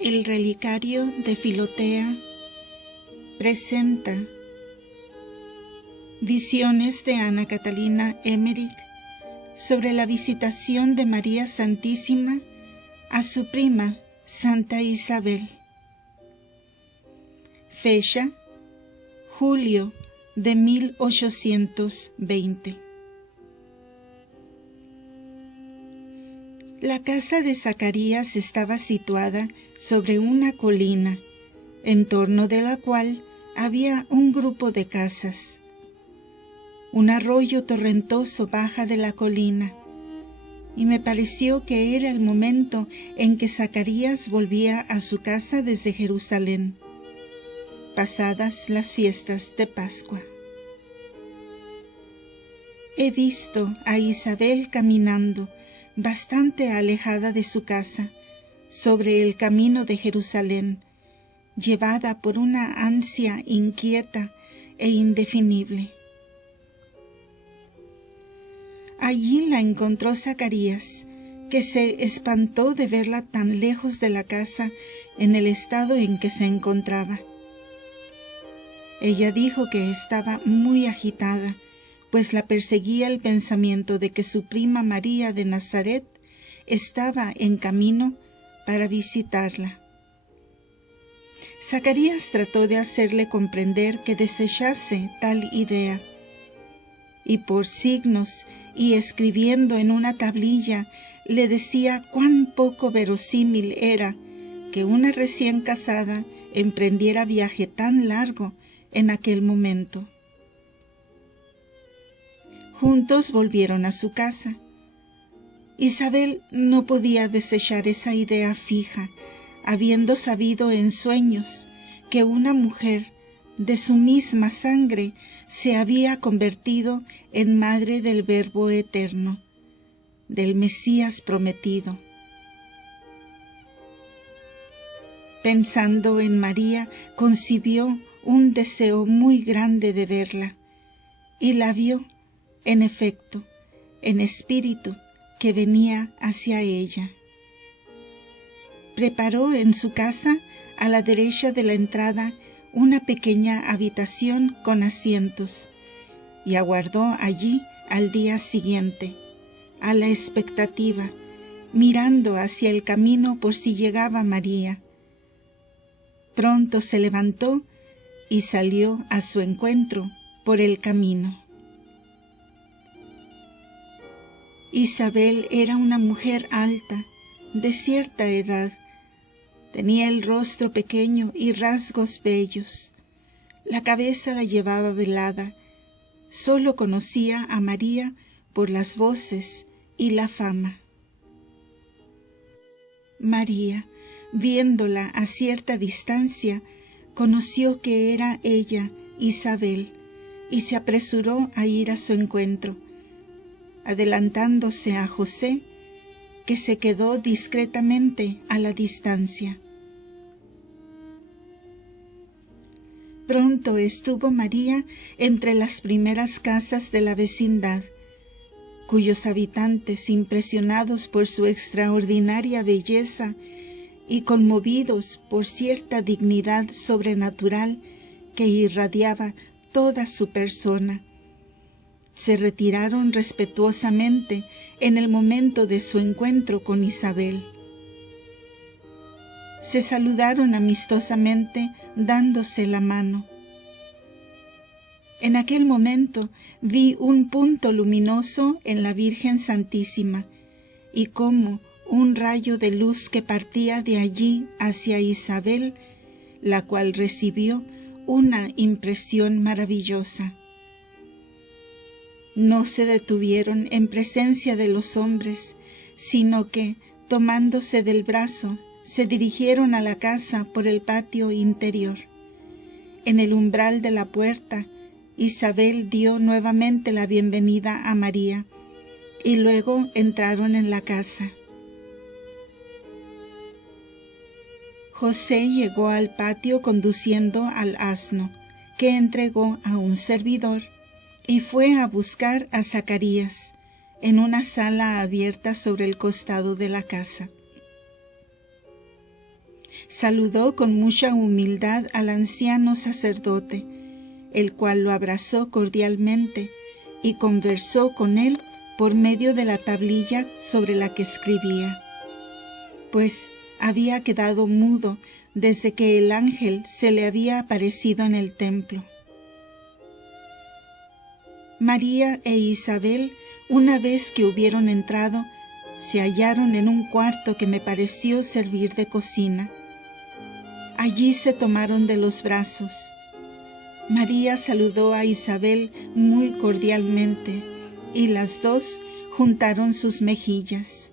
El relicario de Filotea presenta visiones de Ana Catalina Emmerich sobre la visitación de María Santísima a su prima Santa Isabel. Fecha: julio de 1820. La casa de Zacarías estaba situada sobre una colina, en torno de la cual había un grupo de casas. Un arroyo torrentoso baja de la colina, y me pareció que era el momento en que Zacarías volvía a su casa desde Jerusalén, pasadas las fiestas de Pascua. He visto a Isabel caminando, bastante alejada de su casa, sobre el camino de Jerusalén, llevada por una ansia inquieta e indefinible. Allí la encontró Zacarías, que se espantó de verla tan lejos de la casa en el estado en que se encontraba. Ella dijo que estaba muy agitada, pues la perseguía el pensamiento de que su prima María de Nazaret estaba en camino para visitarla. Zacarías trató de hacerle comprender que desechase tal idea, y por signos y escribiendo en una tablilla le decía cuán poco verosímil era que una recién casada emprendiera viaje tan largo en aquel momento. Juntos volvieron a su casa. Isabel no podía desechar esa idea fija, habiendo sabido en sueños que una mujer de su misma sangre se había convertido en madre del Verbo eterno, del Mesías prometido. Pensando en María, concibió un deseo muy grande de verla, y la vio, en efecto, en espíritu, que venía hacia ella. Preparó en su casa, a la derecha de la entrada, una pequeña habitación con asientos, y aguardó allí al día siguiente, a la expectativa, mirando hacia el camino por si llegaba María. Pronto se levantó y salió a su encuentro por el camino. Isabel era una mujer alta, de cierta edad. Tenía el rostro pequeño y rasgos bellos. La cabeza la llevaba velada. Solo conocía a María por las voces y la fama. María, viéndola a cierta distancia, conoció que era ella, Isabel, y se apresuró a ir a su encuentro, adelantándose a José, que se quedó discretamente a la distancia. Pronto estuvo María entre las primeras casas de la vecindad, cuyos habitantes, impresionados por su extraordinaria belleza y conmovidos por cierta dignidad sobrenatural que irradiaba toda su persona, se retiraron respetuosamente en el momento de su encuentro con Isabel. Se saludaron amistosamente dándose la mano. En aquel momento vi un punto luminoso en la Virgen Santísima y cómo un rayo de luz que partía de allí hacia Isabel, la cual recibió una impresión maravillosa. No se detuvieron en presencia de los hombres, sino que, tomándose del brazo, se dirigieron a la casa por el patio interior. En el umbral de la puerta, Isabel dio nuevamente la bienvenida a María, y luego entraron en la casa. José llegó al patio conduciendo al asno, que entregó a un servidor, y fue a buscar a Zacarías en una sala abierta sobre el costado de la casa. saludó con mucha humildad al anciano sacerdote, el cual lo abrazó cordialmente y conversó con él por medio de la tablilla sobre la que escribía, pues había quedado mudo desde que el ángel se le había aparecido en el templo. María e Isabel, una vez que hubieron entrado, se hallaron en un cuarto que me pareció servir de cocina. Allí se tomaron de los brazos. María saludó a Isabel muy cordialmente, y las dos juntaron sus mejillas.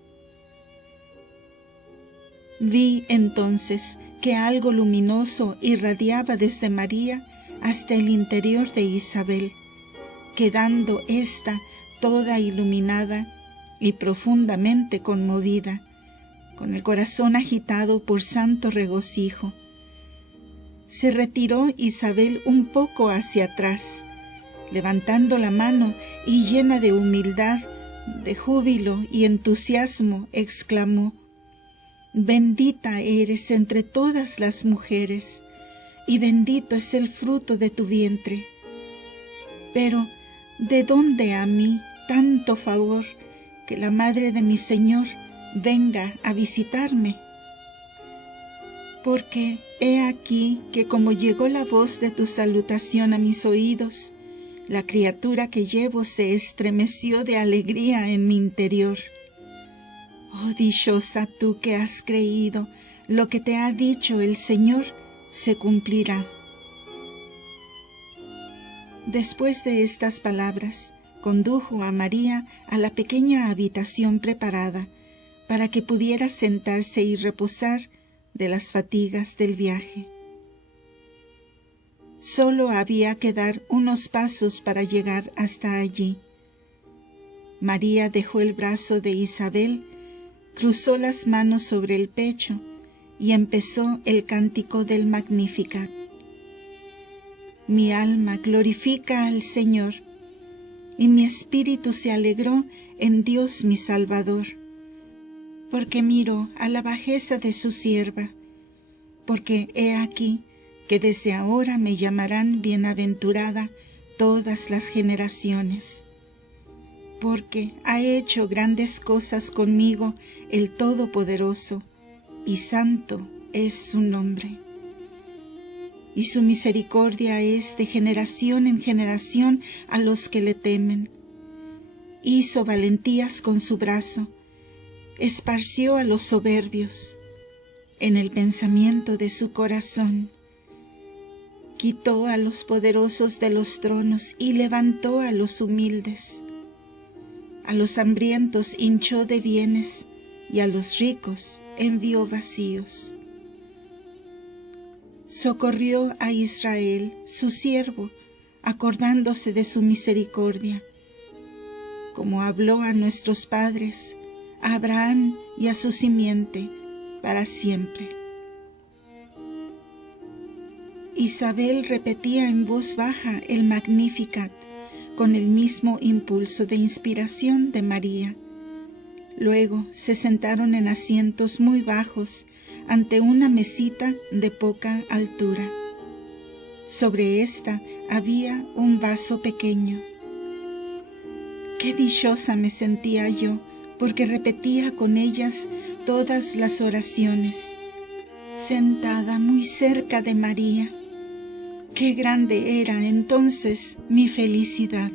Vi entonces que algo luminoso irradiaba desde María hasta el interior de Isabel, quedando ésta toda iluminada y profundamente conmovida, con el corazón agitado por santo regocijo. Se retiró Isabel un poco hacia atrás, levantando la mano y llena de humildad, de júbilo y entusiasmo, exclamó: «Bendita eres entre todas las mujeres, y bendito es el fruto de tu vientre. Pero, ¿de dónde a mí tanto favor que la madre de mi Señor venga a visitarme? Porque he aquí que como llegó la voz de tu salutación a mis oídos, la criatura que llevo se estremeció de alegría en mi interior. Oh dichosa tú que has creído, lo que te ha dicho el Señor se cumplirá». Después de estas palabras, condujo a María a la pequeña habitación preparada para que pudiera sentarse y reposar de las fatigas del viaje. Solo había que dar unos pasos para llegar hasta allí. María dejó el brazo de Isabel, cruzó las manos sobre el pecho y empezó el cántico del Magnificat. Mi alma glorifica al Señor, y mi espíritu se alegró en Dios mi Salvador, porque miró a la bajeza de su sierva, porque he aquí que desde ahora me llamarán bienaventurada todas las generaciones, porque ha hecho grandes cosas conmigo el Todopoderoso, y santo es su nombre. Y su misericordia es de generación en generación a los que le temen. Hizo valentías con su brazo, esparció a los soberbios en el pensamiento de su corazón. Quitó a los poderosos de los tronos y levantó a los humildes. A los hambrientos hinchó de bienes y a los ricos envió vacíos. Socorrió a Israel, su siervo, acordándose de su misericordia, como habló a nuestros padres, a Abraham y a su simiente, para siempre. Isabel repetía en voz baja el Magnificat, con el mismo impulso de inspiración de María. Luego se sentaron en asientos muy bajos, ante una mesita de poca altura. Sobre esta había un vaso pequeño. Qué dichosa me sentía yo, porque repetía con ellas todas las oraciones, sentada muy cerca de María. Qué grande era entonces mi felicidad.